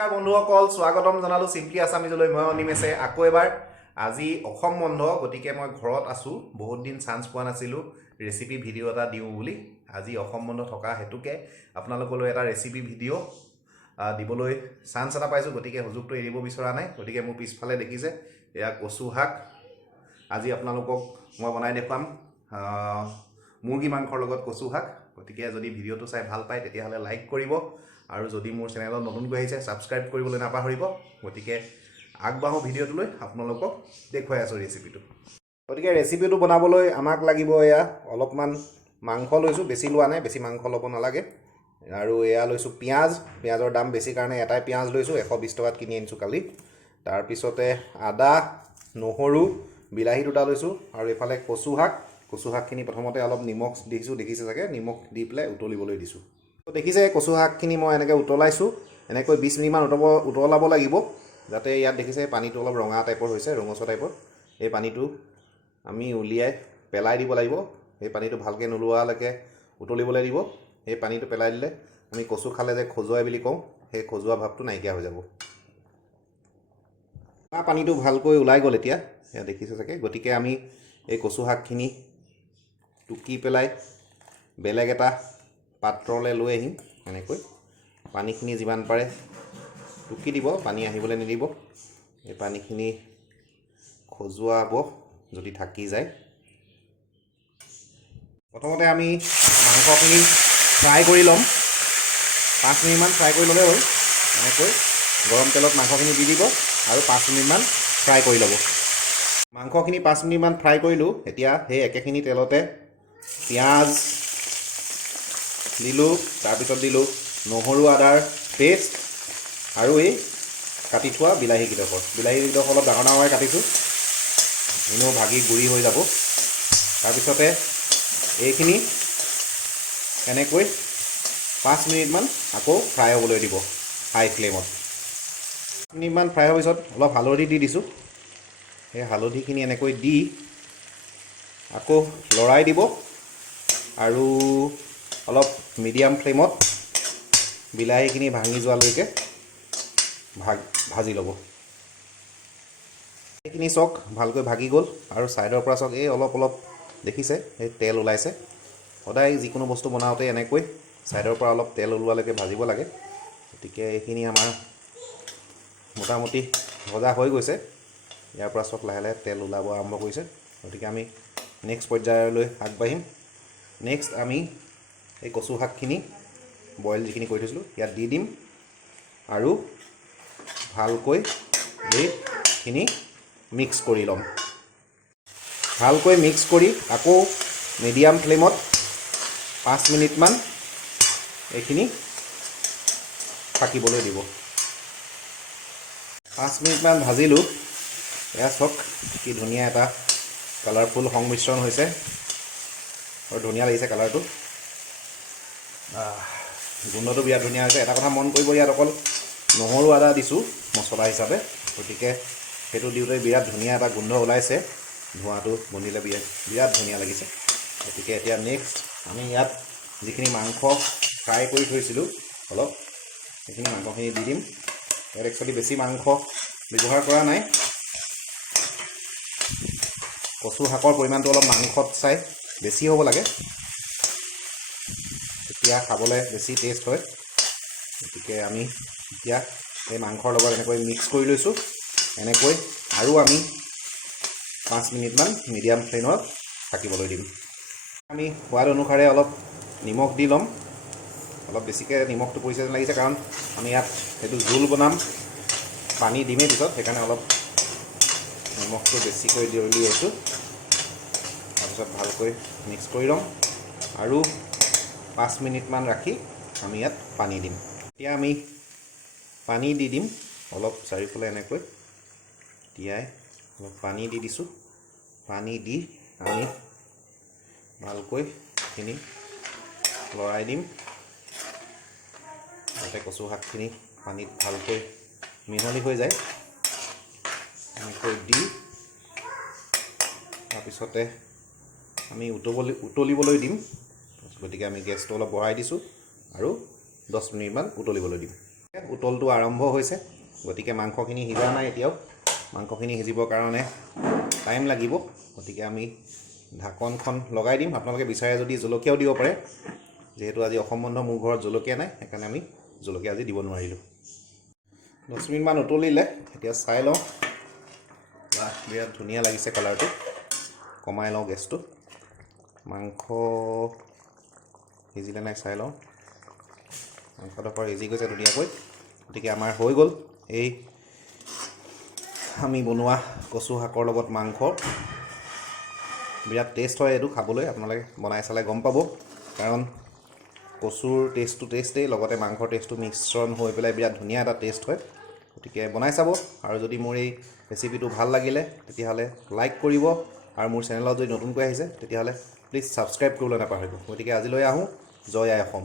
বন্ধুসকল স্বাগতম জনালো সিম্পলি আসামিজলৈ মই অনিমেছে আকৌ এবাৰ আজি অসম বন্ধ গতিকে মই ঘৰত আছো বহুত দিন চান্স পোৱা নাছিলো ৰেচিপি ভিডিও এটা দিও বুলি আজি অসম বন্ধ থকা হেতুকে আপোনালোকলৈ এটা ৰেচিপি ভিডিও দিবলৈ চান্স এটা পাইছো গতিকে হুজুকটো এৰিব বিচৰা নাই গতিকে মোৰ পিছফালে দেখিছে এয়া কচু শাক আজি আপোনালোকক মই বনাই দেখুৱাম মুৰ্গী মাংসৰ লগত কচু শাক গতিকে যদি ভিডিওটো চাই ভাল পায় তেতিয়াহলে লাইক কৰিব আৰু যদি মোৰ চেনেলত নতুনকৈ আহিছে সাবস্ক্ৰাইব কৰিবলৈ নাপাহৰিব গতিকে আগবাঢ়ো ভিডিওটোলৈ আপোনালোকক দেখুৱাই আছো ৰেচিপিটো গতিকে ৰেচিপিটো বনাবলৈ আমাক লাগিব এয়া অলপমান মাংস লৈছো বেছি লোৱা নাই বেছি মাংস ল'ব নালাগে আৰু এয়া লৈছো পিয়াজৰ দাম বেছি কাৰণে এটাই পিয়াজ লৈছো 120 টকাত কিনি আনিছো কালি তাৰ পিছতে আদা নহৰু বিলাহী দুটা লৈছো আৰু এফালে কচু শাকখিনি প্ৰথমতে অলপ নিমখ দিছো দেখিছে চাগে নিমখ দি পেলাই উতলিবলৈ দিছো দেখিছে কচু শাকখিনি মই এনেকৈ উতলাইছো এনেকৈ 20 মিনিট মান উতলাব লাগিব যাতে ইয়াত দেখিছে পানীটো অলপ ৰঙা টাইপৰ হৈছে ৰঙচুৱা টাইপৰ এই পানীটো আমি উলিয়াই পেলাই দিব লাগিব এই পানীটো ভালকৈ নুলোৱালৈকে উতলিবলৈ দিব এই পানীটো পেলাই দিলে আমি কচু খালে যে খজুৱাই বুলি কওঁ সেই খজুৱা ভাৱটো নাইকিয়া হৈ যাব পানীটো ভালকৈ ওলাই গ'ল এতিয়া এয়া দেখিছে চাগে গতিকে আমি এই কচু শাকখিনি টুকি পেলাই বেলেগ এটা পাত্ৰলৈ লৈ আহিম এনেকৈ পানীখিনি যিমান পাৰে টুকি দিব পানী আহিবলৈ নিদিব এই পানীখিনি খজুৱাব যদি থাকি যায় প্ৰথমতে আমি মাংসখিনি ফ্ৰাই কৰি ল'ম 5 মিনিট মান ফ্ৰাই কৰি ল'লে হ'ল এনেকৈ গৰম তেলত মাংসখিনি দি দিব আৰু 5 মিনিট মান ফ্ৰাই কৰি ল'ব মাংসখিনি 5 মিনিট মান ফ্ৰাই কৰিলোঁ এতিয়া সেই একেখিনি তেলতে পিয়াজ দিলোঁ তাৰপিছত দিলোঁ নহৰু আদাৰ পেষ্ট আৰু এই কাটি থোৱা বিলাহীকেইডোখৰ অলপ ডাঙৰ ডাঙৰকৈ কাটিছোঁ এনেও ভাগি গুৰি হৈ যাব তাৰপিছতে এইখিনি এনেকৈ 5 মিনিটমান আকৌ ফ্ৰাই হ'বলৈ দিব হাই ফ্লেমত 5 মিনিটমান ফ্ৰাই হোৱাৰ পিছত অলপ হালধি দি দিছোঁ সেই হালধিখিনি এনেকৈ দি আকৌ লৰাই দিব আৰু অলপ মিডিয়াম ফ্লেমত বিলাহীখিনি ভাঙি যোৱালৈকে ভাজি ল'ব এইখিনি চক ভালকৈ ভাগি গ'ল আৰু সাইডৰ পৰা চক এই অলপ দেখিছে এই তেল ওলাইছে সদায় যিকোনো বস্তু বনাওঁতে এনেকৈ সাইডৰ পৰা অলপ তেল ওলোৱালৈকে ভাজিব লাগে গতিকে এইখিনি আমাৰ মোটামুটি ভজা হৈ গৈছে ইয়াৰ পৰা চক লাহে লাহে তেল ওলাব আৰম্ভ কৰিছে গতিকে আমি নেক্সট পৰ্যায়লৈ আগবাঢ়িম নেক্সট আমি এই কচু শাকখিনি বইল যিখিনি কৰি থৈছিলোঁ ইয়াত দি দিম আৰু ভালকৈ এইখিনি মিক্স কৰি ল'ম ভালকৈ মিক্স কৰি আকৌ মিডিয়াম ফ্লেমত 5 মিনিটমান এইখিনি থাকিবলৈ দিব 5 মিনিটমান ভাজিলোঁ এয়া চাওক কি ধুনীয়া এটা কালাৰফুল সংমিশ্ৰণ হৈছে আৰু ধুনীয়া লাগিছে কালাৰটো গোন্ধটো বিৰাট ধুনীয়া হৈছে এটা কথা মন কৰিব ইয়াত অকল নহৰু আদা দিছোঁ মছলা হিচাপে গতিকে সেইটো দিওঁতে বিৰাট ধুনীয়া এটা গোন্ধ ওলাইছে ধোঁৱাটো বনিলে বিৰাট ধুনীয়া লাগিছে গতিকে এতিয়া নেক্সট আমি ইয়াত যিখিনি মাংস ফ্ৰাই কৰি থৈছিলোঁ অলপ সেইখিনি মাংসখিনি দি দিম ইয়াত একচুৱেলি বেছি মাংস ব্যৱহাৰ কৰা নাই কচু শাকৰ পৰিমাণটো অলপ মাংসত চাই বেছি হ'ব লাগে তেতিয়া খাবলৈ বেছি টেষ্ট হয় গতিকে আমি এতিয়া এই মাংসৰ লগত এনেকৈ মিক্স কৰি লৈছোঁ এনেকৈ আৰু আমি 5 মিনিটমান মিডিয়াম ফ্লেমত থাকিবলৈ দিম আমি সোৱাদ অনুসাৰে অলপ নিমখ দি ল'ম অলপ বেছিকৈ নিমখটো পৰিছে যেন লাগিছে কাৰণ আমি ইয়াত সেইটো জোল বনাম পানী দিমেই পিছত সেইকাৰণে অলপ নিমখটো বেছিকৈ দি লৈছোঁ তাৰপিছত ভালকৈ মিক্স কৰি ল'ম আৰু 5 মিনিটমান ৰাখি আমি ইয়াত পানী দিম এতিয়া আমি পানী দি দিম অলপ চাৰিওফালে এনেকৈ তিয়াই অলপ পানী দি দিছোঁ পানী দি আমি ভালকৈ এইখিনি লৰাই দিম যাতে কচু শাকখিনি পানীত ভালকৈ মিহলি হৈ যায় এনেকৈ দি তাৰপিছতে আমি উতলিবলৈ দিম গতিকে আমি গেছটো অলপ বঢ়াই দিছোঁ আৰু 10 মিনিটমান উতলিবলৈ দিম উতলটো আৰম্ভ হৈছে, গতিকে মাংসখিনি সিজা নাই এতিয়াও। মাংসখিনি সিজিবৰ কাৰণে টাইম লাগিব, গতিকে আমি ঢাকনখন লগাই দিম। আপোনালোকে বিচাৰে যদি জলকীয়াও দিব পাৰে, যিহেতু আজি অসম বন্ধ মোৰ ঘৰত জলকীয়া নাই, সেইকাৰণে আমি জলকীয়া আজি দিব নোৱাৰিলোঁ। 10 মিনিটমান উতলিলে, এতিয়া চাই লওঁ। বিৰাট ধুনীয়া লাগিছে কালাৰটো। কমাই লওঁ গেছটো। মাংস সিজিলে নাই চাই লওঁ। মাংসডোখৰ সিজি গৈছে ধুনীয়াকৈ, গতিকে আমাৰ হৈ গ'ল এই আমি বনোৱা কচু শাকৰ লগত মাংস। বিৰাট টেষ্ট হয় এইটো খাবলৈ, আপোনালোকে বনাই চালে গম পাব, কাৰণ কচুৰ টেষ্টটো টেষ্টেই, লগতে মাংসৰ টেষ্টটো মিশ্ৰণ হৈ পেলাই বিৰাট ধুনীয়া এটা টেষ্ট হয়। গতিকে বনাই চাব, আৰু যদি মোৰ এই ৰেচিপিটো ভাল লাগিলে তেতিয়াহ'লে লাইক কৰিব, আৰু মোৰ চেনেলত যদি নতুনকৈ আহিছে তেতিয়াহ'লে প্লিজ ছাবস্ক্ৰাইব কৰিবলৈ নাপাহৰিব। গতিকে আজিলৈ আহোঁ। জয় আই অসম।